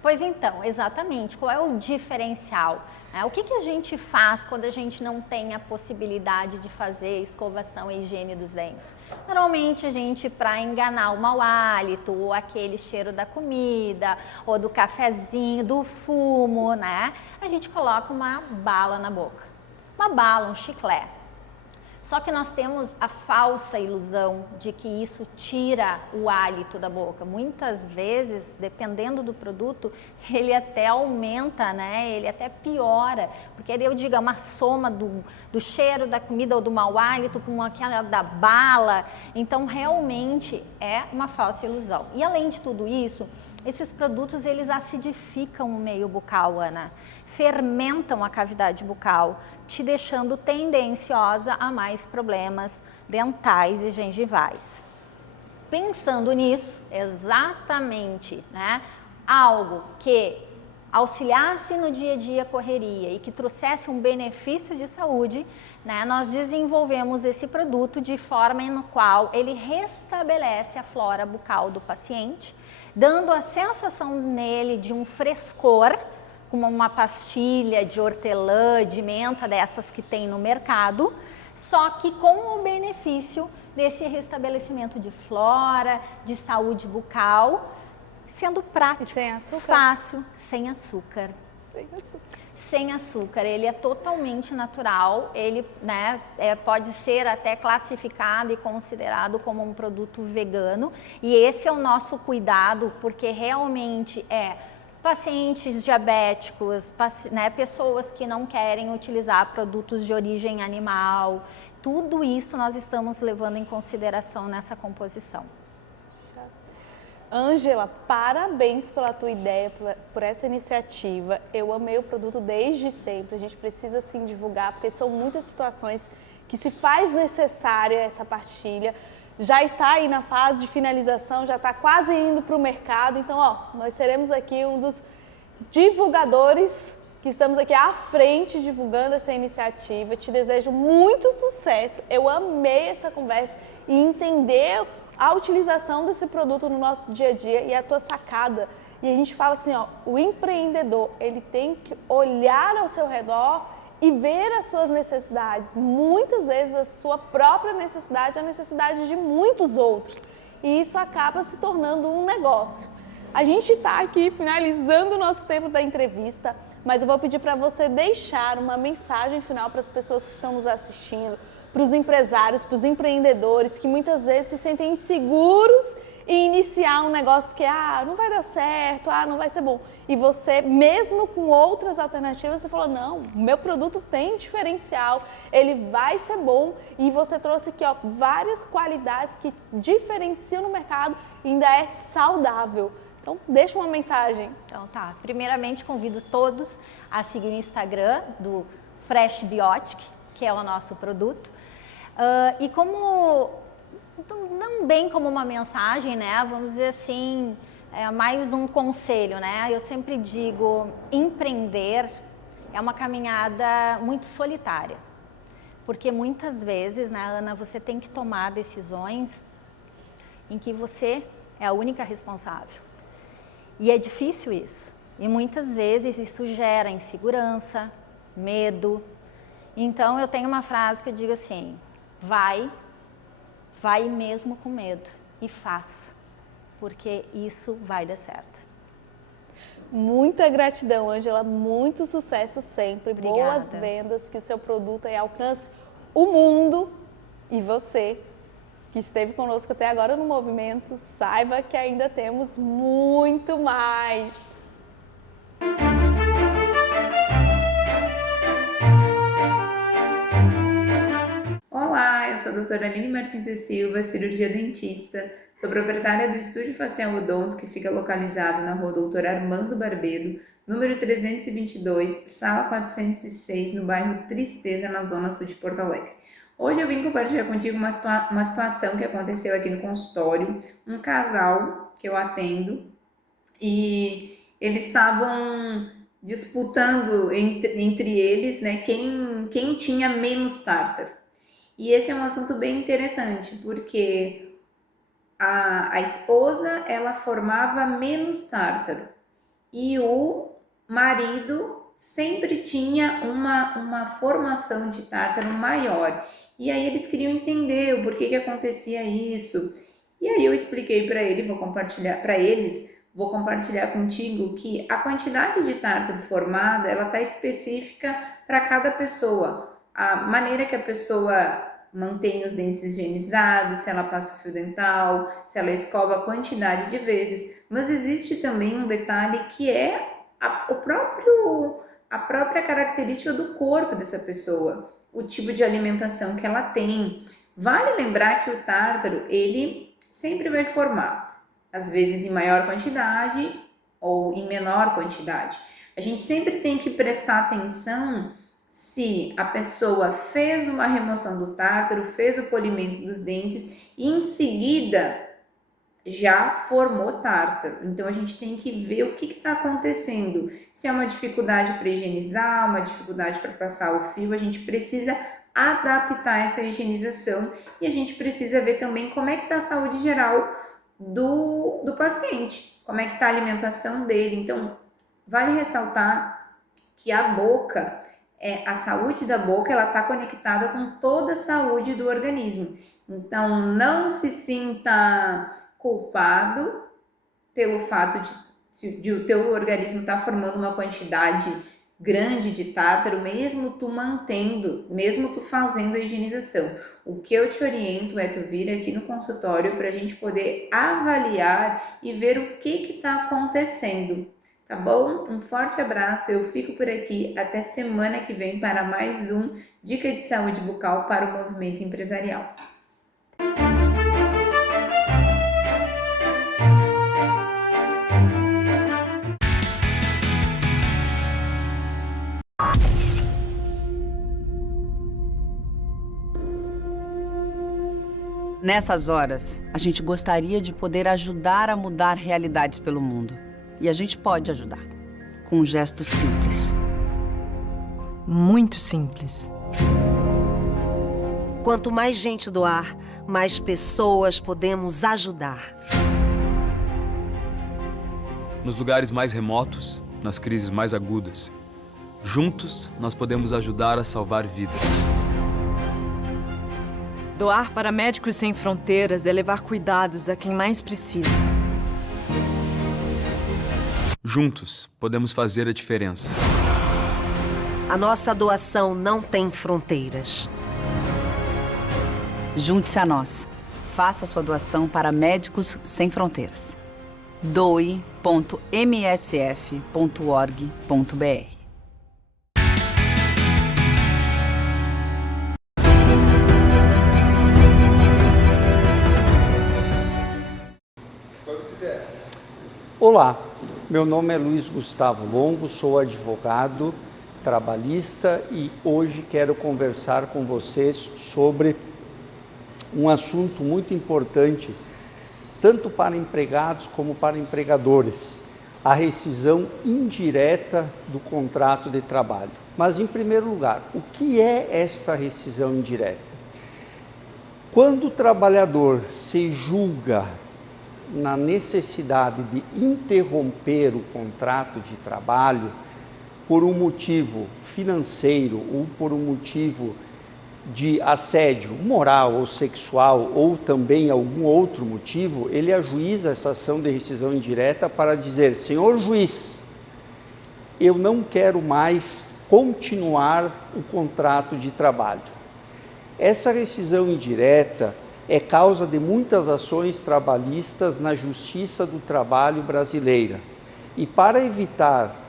Pois então, exatamente. Qual é o diferencial? O que a gente faz quando a gente não tem a possibilidade de fazer escovação e higiene dos dentes? Normalmente a gente, para enganar o mau hálito, ou aquele cheiro da comida, ou do cafezinho, do fumo, né? A gente coloca uma bala na boca. Uma bala, um chiclete. Só que nós temos a falsa ilusão de que isso tira o hálito da boca. Muitas vezes, dependendo do produto, ele até aumenta, né? Ele até piora. Porque aí eu digo, é uma soma do cheiro da comida ou do mau hálito com aquela da bala. Então, realmente é uma falsa ilusão. E além de tudo isso, esses produtos, eles acidificam o meio bucal, Ana. Fermentam a cavidade bucal, te deixando tendenciosa a mais problemas dentais e gengivais. Pensando nisso, exatamente, né? Algo que auxiliasse no dia a dia a correria e que trouxesse um benefício de saúde, né? Nós desenvolvemos esse produto de forma no qual ele restabelece a flora bucal do paciente, dando a sensação nele de um frescor, como uma pastilha de hortelã, de menta, dessas que tem no mercado, só que com o benefício desse restabelecimento de flora, de saúde bucal, sendo prático, sem açúcar? Fácil, sem açúcar. Sem açúcar, ele é totalmente natural, ele, né, pode ser até classificado e considerado como um produto vegano, e esse é o nosso cuidado, porque realmente pacientes diabéticos, né, pessoas que não querem utilizar produtos de origem animal, tudo isso nós estamos levando em consideração nessa composição. Ângela, parabéns pela tua ideia, por essa iniciativa. Eu amei o produto desde sempre. A gente precisa sim divulgar, porque são muitas situações que se faz necessária essa pastilha. Já está aí na fase de finalização, já está quase indo para o mercado. Então, nós seremos aqui um dos divulgadores que estamos aqui à frente divulgando essa iniciativa. Te desejo muito sucesso. Eu amei essa conversa e entender a utilização desse produto no nosso dia a dia e a tua sacada. E a gente fala assim, ó, o empreendedor, ele tem que olhar ao seu redor e ver as suas necessidades. Muitas vezes a sua própria necessidade é a necessidade de muitos outros. E isso acaba se tornando um negócio. A gente está aqui finalizando o nosso tempo da entrevista, mas eu vou pedir para você deixar uma mensagem final para as pessoas que estão nos assistindo, para os empresários, para os empreendedores que muitas vezes se sentem inseguros em iniciar um negócio que não vai dar certo, não vai ser bom. E você, mesmo com outras alternativas, você falou, não, meu produto tem diferencial, ele vai ser bom. E você trouxe aqui várias qualidades que diferenciam no mercado e ainda é saudável. Então, deixa uma mensagem. Então tá, primeiramente convido todos a seguir o Instagram do Fresh Biotic, que é o nosso produto. E como, não bem como uma mensagem, né, vamos dizer assim, mais um conselho, né, eu sempre digo, empreender é uma caminhada muito solitária, porque muitas vezes, né, Ana, você tem que tomar decisões em que você é a única responsável. E é difícil isso. E muitas vezes isso gera insegurança, medo. Então eu tenho uma frase que eu digo assim, vai mesmo com medo e faz, porque isso vai dar certo. Muita gratidão, Ângela, muito sucesso sempre, Obrigada. Boas vendas, que o seu produto aí alcance o mundo e você que esteve conosco até agora no movimento, saiba que ainda temos muito mais. Olá, eu sou a doutora Aline Martins e Silva, cirurgia dentista, sou proprietária do Estúdio Facial Odonto, que fica localizado na rua Doutor Armando Barbedo, número 322, sala 406, no bairro Tristeza, na zona sul de Porto Alegre. Hoje eu vim compartilhar contigo uma situação que aconteceu aqui no consultório, um casal que eu atendo, e eles estavam disputando entre eles, né, quem tinha menos tártaro. E esse é um assunto bem interessante, porque a esposa, ela formava menos tártaro e o marido sempre tinha uma formação de tártaro maior. E aí eles queriam entender o porquê que acontecia isso. E aí eu expliquei para ele, vou compartilhar contigo que a quantidade de tártaro formada, ela está específica para cada pessoa. A maneira que a pessoa mantém os dentes higienizados, se ela passa o fio dental, se ela escova a quantidade de vezes. Mas existe também um detalhe que é a própria característica do corpo dessa pessoa, o tipo de alimentação que ela tem. Vale lembrar que o tártaro, ele sempre vai formar, às vezes em maior quantidade ou em menor quantidade. A gente sempre tem que prestar atenção se a pessoa fez uma remoção do tártaro, fez o polimento dos dentes e em seguida já formou tártaro. Então a gente tem que ver o que está acontecendo. Se é uma dificuldade para higienizar, uma dificuldade para passar o fio, a gente precisa adaptar essa higienização e a gente precisa ver também como é que está a saúde geral do paciente, como é que está a alimentação dele. Então vale ressaltar que a boca, a saúde da boca, ela está conectada com toda a saúde do organismo. Então não se sinta culpado pelo fato de o teu organismo estar formando uma quantidade grande de tártaro, mesmo tu fazendo a higienização. O que eu te oriento é tu vir aqui no consultório para a gente poder avaliar e ver o que está acontecendo, tá bom? Um forte abraço, eu fico por aqui, até semana que vem para mais um Dica de Saúde Bucal para o Movimento Empresarial. Nessas horas, a gente gostaria de poder ajudar a mudar realidades pelo mundo. E a gente pode ajudar, com um gesto simples. muito simples. Quanto mais gente doar, mais pessoas podemos ajudar. Nos lugares mais remotos, nas crises mais agudas, juntos nós podemos ajudar a salvar vidas. Doar para Médicos Sem Fronteiras é levar cuidados a quem mais precisa. Juntos podemos fazer a diferença. A nossa doação não tem fronteiras. Junte-se a nós. Faça sua doação para Médicos Sem Fronteiras. doe.msf.org.br. Olá, meu nome é Luiz Gustavo Longo, sou advogado trabalhista e hoje quero conversar com vocês sobre um assunto muito importante, tanto para empregados como para empregadores, a rescisão indireta do contrato de trabalho. Mas, em primeiro lugar, o que é esta rescisão indireta? Quando o trabalhador se julga na necessidade de interromper o contrato de trabalho por um motivo financeiro ou por um motivo de assédio moral ou sexual ou também algum outro motivo, ele ajuiza essa ação de rescisão indireta para dizer: senhor juiz, eu não quero mais continuar o contrato de trabalho. Essa rescisão indireta é causa de muitas ações trabalhistas na Justiça do Trabalho brasileira. E para evitar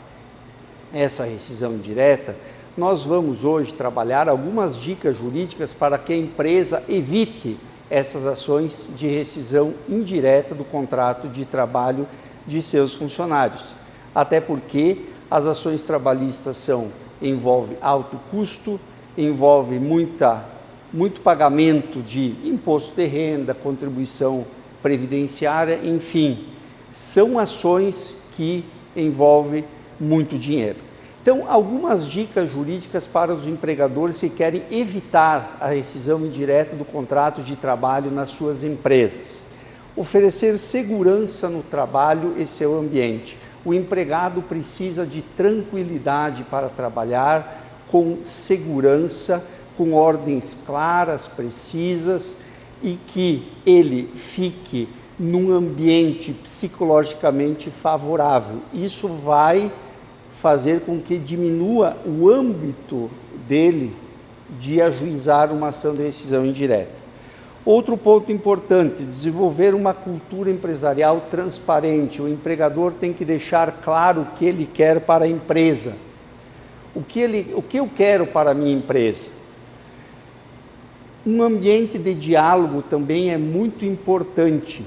essa rescisão indireta, nós vamos hoje trabalhar algumas dicas jurídicas para que a empresa evite essas ações de rescisão indireta do contrato de trabalho de seus funcionários. Até porque as ações trabalhistas envolvem alto custo, envolve muito pagamento de imposto de renda, contribuição previdenciária, enfim, são ações que envolvem muito dinheiro. Então, algumas dicas jurídicas para os empregadores que querem evitar a rescisão indireta do contrato de trabalho nas suas empresas. Oferecer segurança no trabalho e seu ambiente. O empregado precisa de tranquilidade para trabalhar com segurança, com ordens claras, precisas e que ele fique num ambiente psicologicamente favorável. Isso vai fazer com que diminua o âmbito dele de ajuizar uma ação de rescisão indireta. Outro ponto importante, desenvolver uma cultura empresarial transparente. O empregador tem que deixar claro o que ele quer para a empresa. O que eu quero para a minha empresa? Um ambiente de diálogo também é muito importante.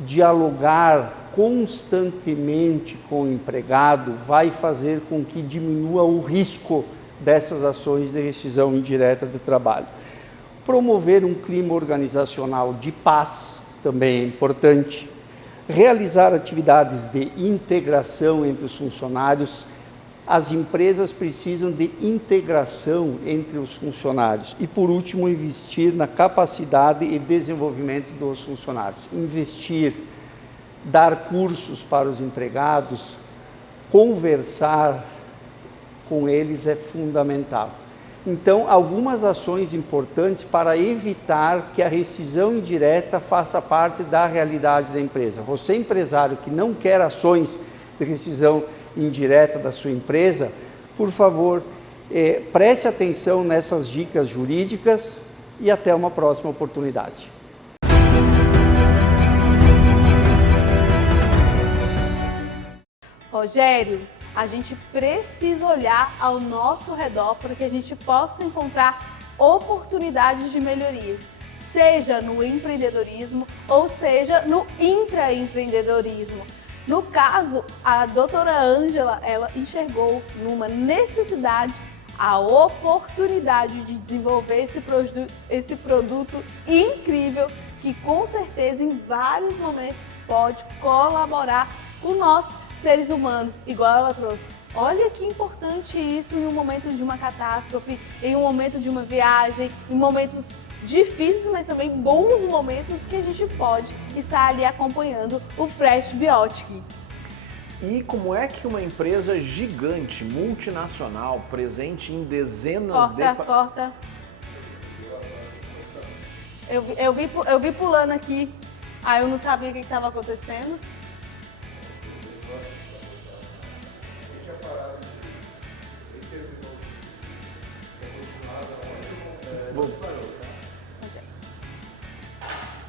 Dialogar constantemente com o empregado vai fazer com que diminua o risco dessas ações de rescisão indireta de trabalho. Promover um clima organizacional de paz também é importante. Realizar atividades de integração entre os funcionários. As empresas precisam de integração entre os funcionários. E, por último, investir na capacidade e desenvolvimento dos funcionários. Investir, dar cursos para os empregados, conversar com eles é fundamental. Então, algumas ações importantes para evitar que a rescisão indireta faça parte da realidade da empresa. Você, empresário que não quer ações de rescisão indireta da sua empresa, por favor, preste atenção nessas dicas jurídicas e até uma próxima oportunidade. Rogério, a gente precisa olhar ao nosso redor para que a gente possa encontrar oportunidades de melhorias, seja no empreendedorismo ou seja no intraempreendedorismo. No caso, a doutora Ângela, ela enxergou numa necessidade a oportunidade de desenvolver esse produto incrível que com certeza em vários momentos pode colaborar com nós, seres humanos, igual ela trouxe Olha que importante isso em um momento de uma catástrofe, em um momento de uma viagem, em momentos difíceis, mas também bons momentos que a gente pode estar ali acompanhando o Fresh Biotic. E como é que uma empresa gigante, multinacional, presente em dezenas Corta. Eu vi pulando aqui, aí eu não sabia o que estava acontecendo.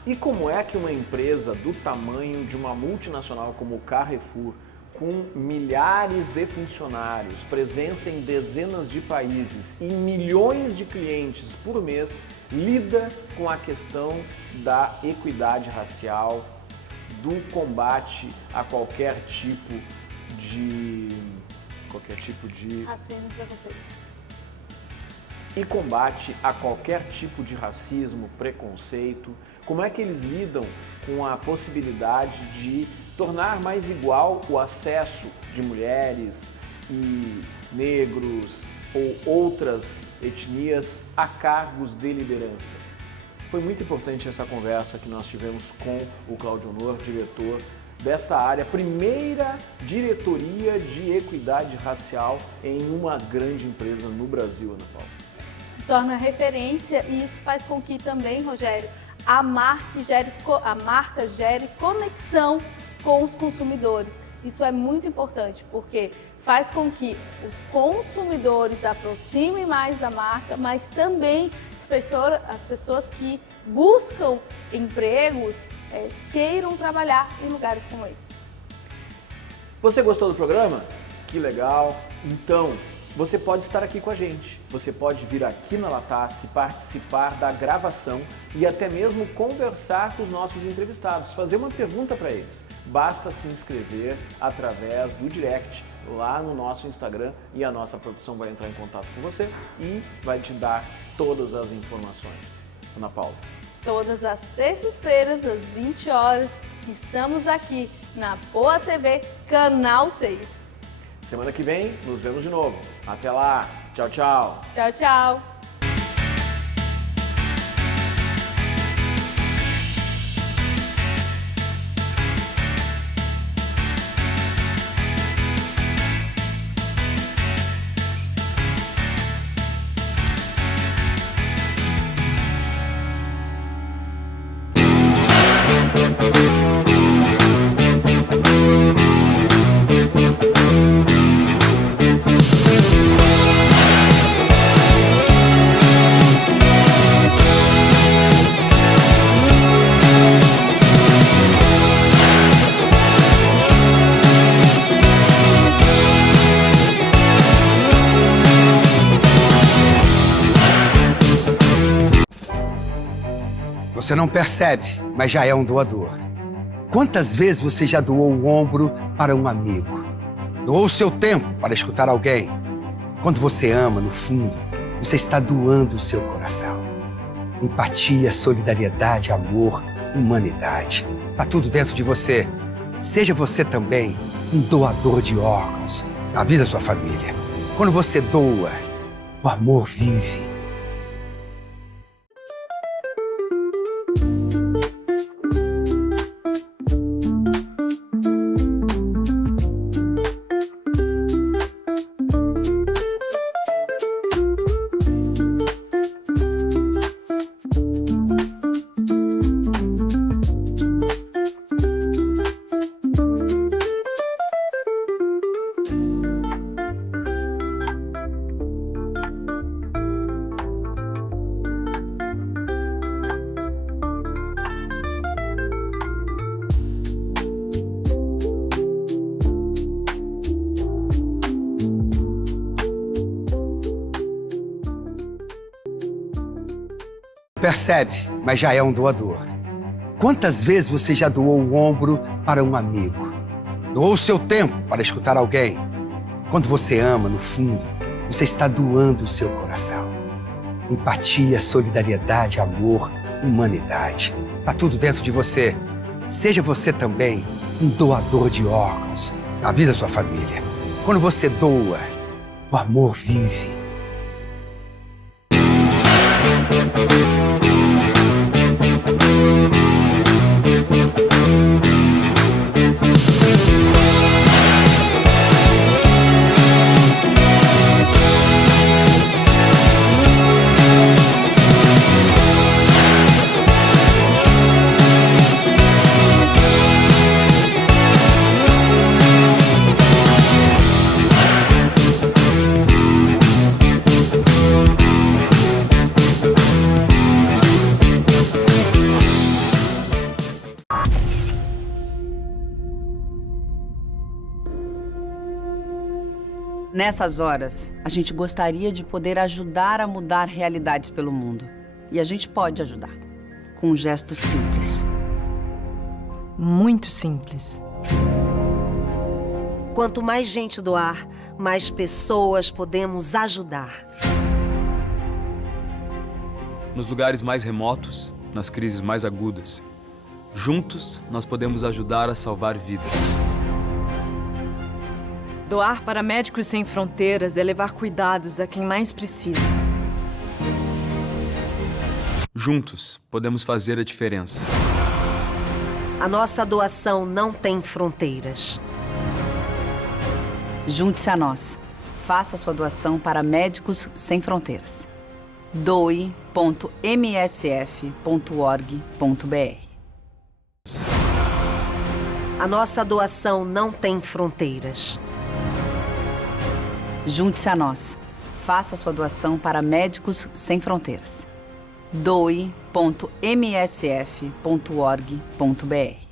E como é que uma empresa do tamanho de uma multinacional como o Carrefour, com milhares de funcionários, presença em dezenas de países e milhões de clientes por mês, lida com a questão da equidade racial, do combate a qualquer tipo de Racismo e preconceito. E combate a qualquer tipo de racismo, preconceito? Como é que eles lidam com a possibilidade de tornar mais igual o acesso de mulheres e negros ou outras etnias a cargos de liderança? Foi muito importante essa conversa que nós tivemos com o Cláudio Honor, diretor dessa área, primeira diretoria de equidade racial em uma grande empresa no Brasil, Ana Paula. Se torna referência e isso faz com que também, Rogério, a marca gere conexão com os consumidores. Isso é muito importante porque faz com que os consumidores aproximem mais da marca, mas também as pessoas que buscam empregos queiram trabalhar em lugares como esse. Você gostou do programa? Que legal! Então, você pode estar aqui com a gente. Você pode vir aqui na Latace, participar da gravação e até mesmo conversar com os nossos entrevistados, fazer uma pergunta para eles. Basta se inscrever através do direct lá no nosso Instagram e a nossa produção vai entrar em contato com você e vai te dar todas as informações. Ana Paula. Todas as terças-feiras, às 20 horas, estamos aqui na Poa TV, Canal 6. Semana que vem, nos vemos de novo. Até lá. Tchau, tchau. Tchau, tchau. Você não percebe, mas já é um doador. Quantas vezes você já doou o ombro para um amigo? Doou o seu tempo para escutar alguém? Quando você ama, no fundo, você está doando o seu coração. Empatia, solidariedade, amor, humanidade. Está tudo dentro de você. Seja você também um doador de órgãos. Avisa sua família. Quando você doa, o amor vive. Percebe, mas já é um doador. Quantas vezes você já doou o ombro para um amigo? Doou o seu tempo para escutar alguém? Quando você ama, no fundo, você está doando o seu coração. Empatia, solidariedade, amor, humanidade. Está tudo dentro de você. Seja você também um doador de órgãos. Avisa sua família. Quando você doa, o amor vive. Nessas horas, a gente gostaria de poder ajudar a mudar realidades pelo mundo. E a gente pode ajudar, com um gesto simples. Muito simples. Quanto mais gente doar, mais pessoas podemos ajudar. Nos lugares mais remotos, nas crises mais agudas, juntos nós podemos ajudar a salvar vidas. Doar para Médicos Sem Fronteiras é levar cuidados a quem mais precisa. Juntos podemos fazer a diferença. A nossa doação não tem fronteiras. Junte-se a nós. Faça sua doação para Médicos Sem Fronteiras. doe.msf.org.br. A nossa doação não tem fronteiras. Junte-se a nós. Faça sua doação para Médicos Sem Fronteiras. doe.msf.org.br.